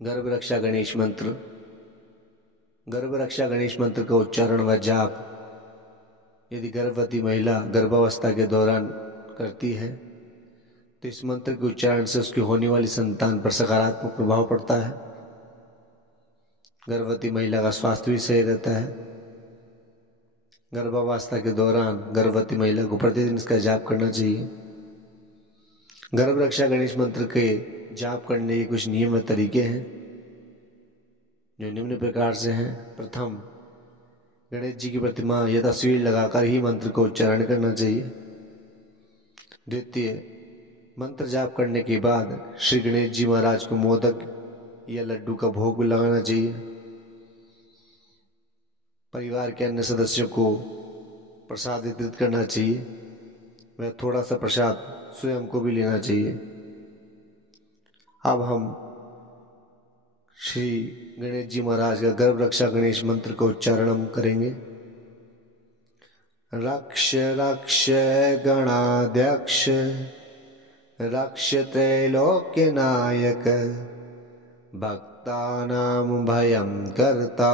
गर्भ रक्षा गणेश मंत्र। गर्भ रक्षा गणेश मंत्र का उच्चारण व जाप यदि गर्भवती महिला गर्भावस्था के दौरान करती है तो इस मंत्र के उच्चारण से उसकी होने वाली संतान पर सकारात्मक प्रभाव पड़ता है। गर्भवती महिला का स्वास्थ्य भी सही रहता है। गर्भावस्था के दौरान गर्भवती महिला को प्रतिदिन इसका जाप करना चाहिए। गर्भ रक्षा गणेश मंत्र के जाप करने के कुछ नियम व तरीके हैं जो निम्न प्रकार से हैं। प्रथम, गणेश जी की प्रतिमा या तस्वीर लगाकर ही मंत्र को उच्चारण करना चाहिए। द्वितीय, मंत्र जाप करने के बाद श्री गणेश जी महाराज को मोदक या लड्डू का भोग लगाना चाहिए। परिवार के अन्य सदस्यों को प्रसाद वितरित करना चाहिए। वह थोड़ा सा प्रसाद स्वयं को भी लेना चाहिए। अब हम श्री गणेश जी महाराज का गर्भ रक्षा गणेश मंत्र का उच्चारण हम करेंगे। रक्ष रक्ष गणाध्यक्ष रक्ष त्रैलोक्य नायक भक्तानां भयं कर्ता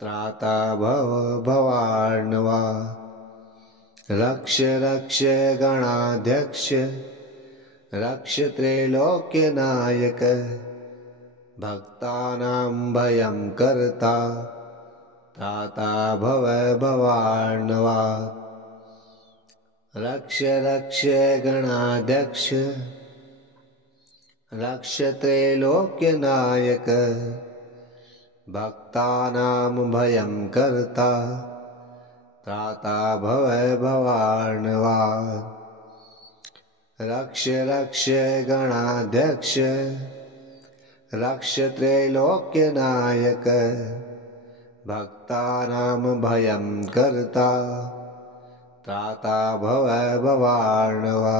त्राता भव भवार्णवा। रक्ष रक्ष गणाध्यक्ष रक्ष त्रैलोक्य नायक भक्तानां भयं कर्ता त्राता भव भवार्णवा। रक्ष रक्ष गणाध्यक्ष रक्ष त्रैलोक्य नायक भक्तानां भयं कर्ता त्राता भव भवार्णवा। रक्ष रक्ष गणाध्यक्ष रक्ष त्रैलोक्य नायक भक्तानां भयं कर्ता त्राता भव भवार्णवा।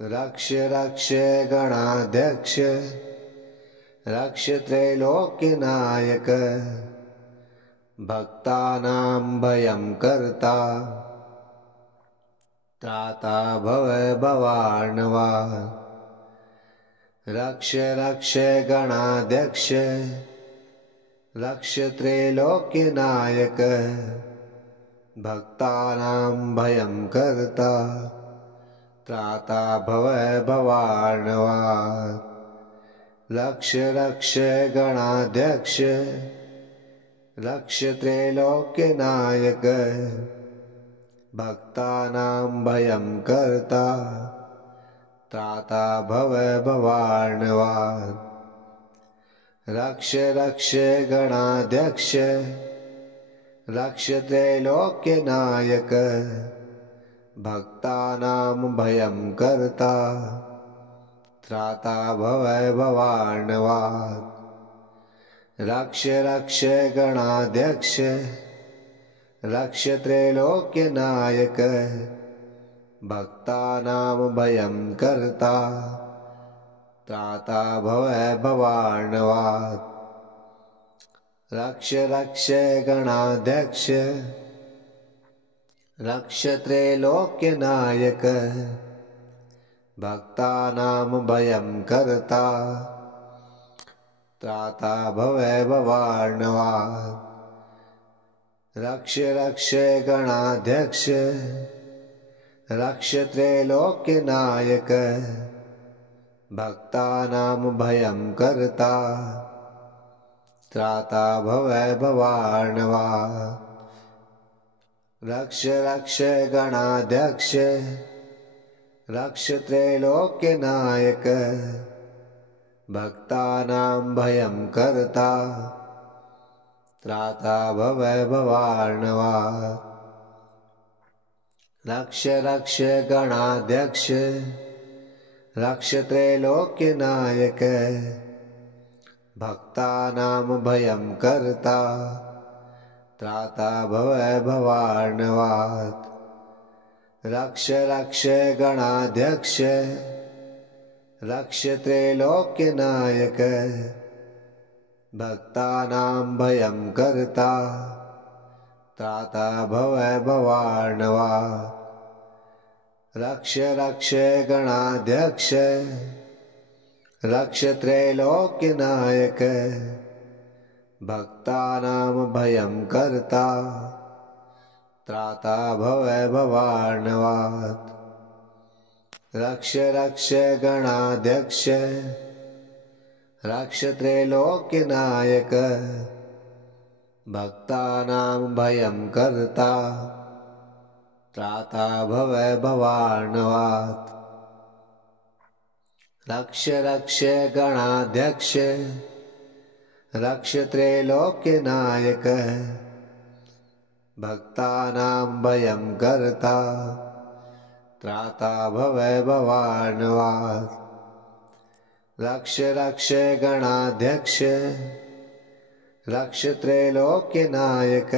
रक्ष रक्ष गणाध्यक्ष रक्ष त्रैलोक्य नायक भक्तानां भयं कर्ता त्राता भव भवार्णवा। रक्ष रक्ष गणाध्यक्ष रक्ष त्रैलोक्य नायक भक्तानां भयं कर्ता त्राता भव भवार्णवा। रक्ष रक्ष गणाध्यक्ष रक्ष त्रैलोक्य नायक भक्तानां भयं कर्ता त्राता भव भवार्णवा। रक्ष रक्ष गणाध्यक्ष रक्ष त्रैलोक्य नायक भक्तानां भयं कर्ता त्राता भव भवार्णवा। रक्ष रक्ष गणाध्यक्ष रक्ष त्रैलोक्य नायक भक्तानां भयं कर्ता त्राता भव भवार्णवा। रक्ष रक्ष गणाध्यक्ष रक्ष त्रैलोक्य नायक भक्तानां भयं कर्ता त्राता भव भवार्णवा। रक्ष रक्ष गणाध्यक्ष रक्ष त्रैलोक्य नायक भक्तानां भयं कर्ता त्राता भव भवार्णवा। रक्ष रक्ष गणाध्यक्ष रक्ष त्रैलोक्य नायक भक्तानां भयं कर्ता त्राता भव भवार्णवा। रक्ष रक्ष गणाध्यक्ष रक्ष त्रैलोक्य नायक भक्तानां भयं कर्ता त्राता भव भवार्णवा। रक्ष रक्ष गणाध्यक्ष रक्ष त्रैलोक्य नायक भक्तानां भयं कर्ता त्राता भव भवार्णवा। रक्ष रक्ष गणाध्यक्ष रक्ष त्रैलोक्यनायक भक्तानां भयं कर्ता त्राता भवै भवार्णवात्। रक्ष रक्ष गणाध्यक्ष रक्ष त्रैलोक्यनायक भक्तानां भयं कर्ता त्राता भवै भवार्णवात्। रक्ष रक्ष गणाध्यक्ष रक्ष त्रैलोक्यनायक भक्तानां भयं कर्ता त्राता भवै भवार्णवात्। रक्ष रक्ष गणाध्यक्ष रक्ष त्रैलोक्यनायक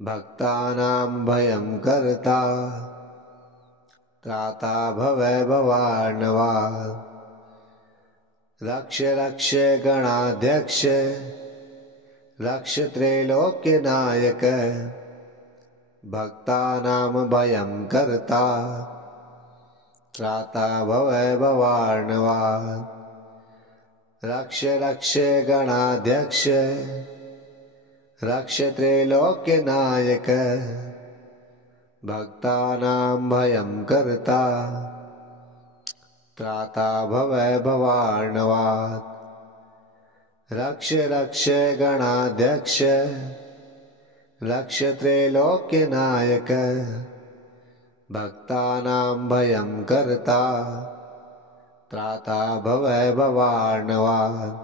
भक्तानां भयं कर्ता त्राता भवै भवार्णवात्। रक्ष रक्ष गणाध्यक्ष रक्ष त्रैलोक्यनायक भक्तानां भयं कर्ता त्राता भवै भवार्णवात्। रक्ष रक्ष गणाध्यक्ष रक्ष त्रैलोक्यनायक भक्तानां भयं कर्ता त्राता भवै भवार्णवात्। रक्ष रक्ष गणाध्यक्ष रक्ष त्रैलोक्यनायक भक्तानां भयं कर्ता त्राता भवै भवार्णवात्।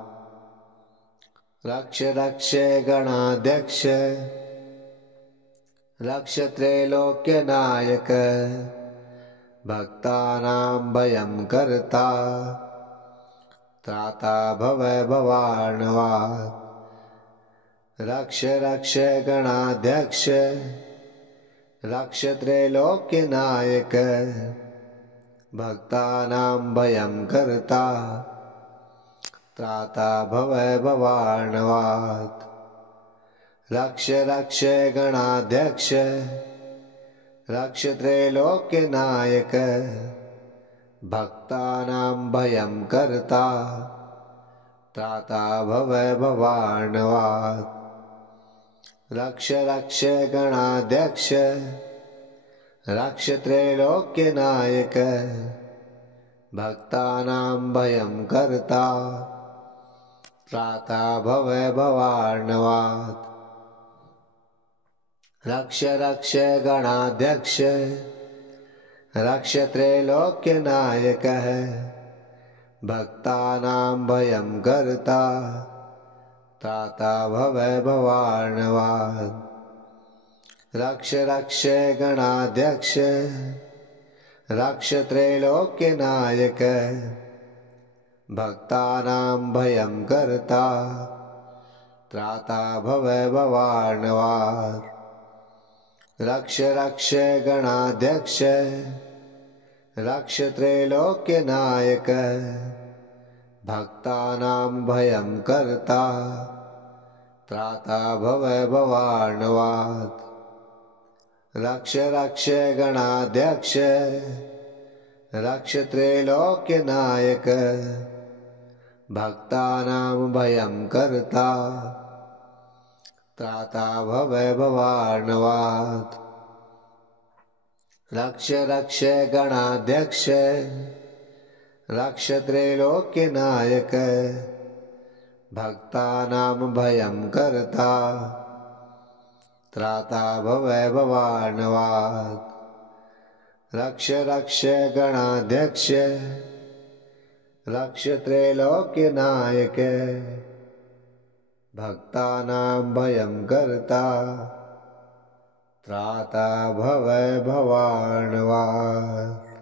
रक्ष रक्ष गणाध्यक्ष रक्ष त्रैलोक्यनायक भक्तानां भयं कर्ता त्राता भवै भवार्णवात्। रक्ष रक्ष गणाध्यक्ष रक्ष त्रैलोक्यनायक भक्तानां भयं कर्ता त्राता भवै भवार्णवात्। रक्ष रक्ष गणाध्यक्ष रक्ष त्रैलोक्यनायक भक्तानां भयं कर्ता त्राता भवै भवार्णवात्। रक्ष रक्ष गणाध्यक्ष रक्ष त्रैलोक्यनायक भक्तानां भयं कर्ता त्राता भवै भवार्णवात्। रक्ष रक्ष गणाध्यक्ष रक्ष त्रैलोक्यनायक भक्तानां भयं कर्ता त्राता भवै भवार्णवात्। रक्ष रक्ष गणाध्यक्ष रक्ष त्रैलोक्यनायक भक्तानां भयं कर्ता त्राता भवै भवार्णवात्। रक्ष रक्ष गणाध्यक्ष रक्ष त्रैलोक्यनायक भक्तानां भयं कर्ता त्राता भवै भवार्णवात्। रक्ष रक्ष गणाध्यक्ष रक्ष त्रैलोक्यनायक भक्तानां भयं कर्ता त्राता भवै भवार्णवात्। रक्ष रक्ष गणाध्यक्ष रक्ष त्रैलोक्यनायक भक्तानां भयं कर्ता त्राता भवै भवार्णवात्। रक्ष रक्ष गणाध्यक्ष रक्ष त्रैलोक्यनायक भक्तानां भयं कर्ता त्राता भवै भवार्णवात्।